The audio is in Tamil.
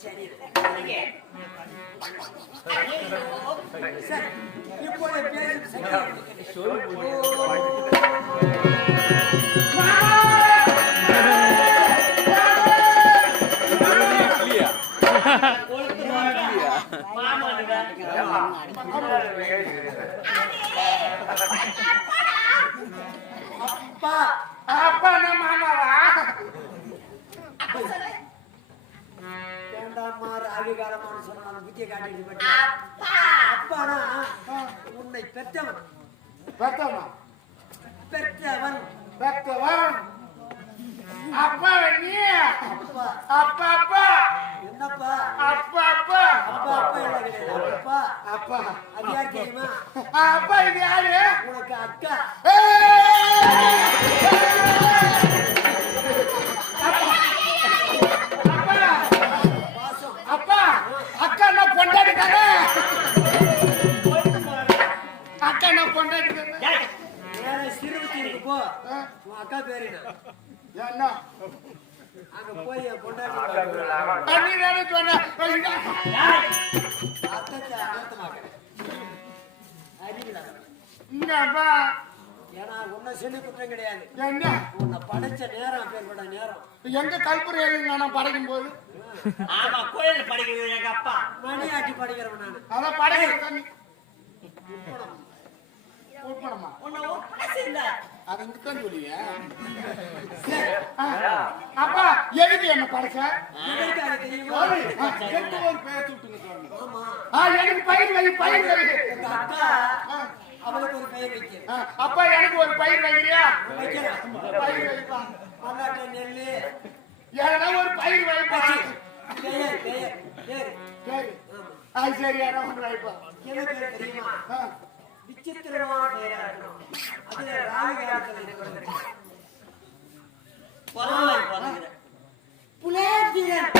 சரி இப்போ அப்பா அப்பா நம்ம அதிகாரமான சொன்ன புத்திய காட்டிட்டு அப்பானா உன்னை பெற்றவன் அப்பா நீ அப்பா அப்பா என்னப்பா அப்பா அப்பா அப்பா அப்பா அப்பா அப்பா அது யார் தெரியுமா அப்பா இது யாரு உனக்கு அக்கா அப்பா அக்கா நான் பொண்டாட்டிட்டானே அக்கா நான் பொண்டாட்டிட்டானே சிறுவத்திற்கு போ உன் அக்கா பேரு என்ன அங்க போய் பொண்டாட்டி ஏன்னா உன்னை சொல்லி குற்றம் கிடையாது என்ன உன்னை படைச்ச நேரம் பேர்பட்ட நேரம் எங்க கல்புரையில் நான் படைக்கும் போது ஆமா கோயில் படிக்கிறது எங்க அப்பா மணியாட்டி படிக்கிறவன் நான் அதான் படைக்கிறேன் அப்பா எதுக்கு என்ன படைச்ச எனக்கு பயிர் வை பயிர் அவளுக்கு ஒரு பயிர் வைக்க அப்பா எனக்கு ஒரு பயிர் வைக்கிறியா பயிர் வைப்பா நெல்லு ஏன்னா ஒரு பயிர் வைப்பா சரி யாரா ஒன்று வைப்பா எனக்கு தெரியுமா விசித்திரமான பெயரா இருக்கணும் அது ராஜகாலத்தில் இருக்கிறது புலேந்திரன்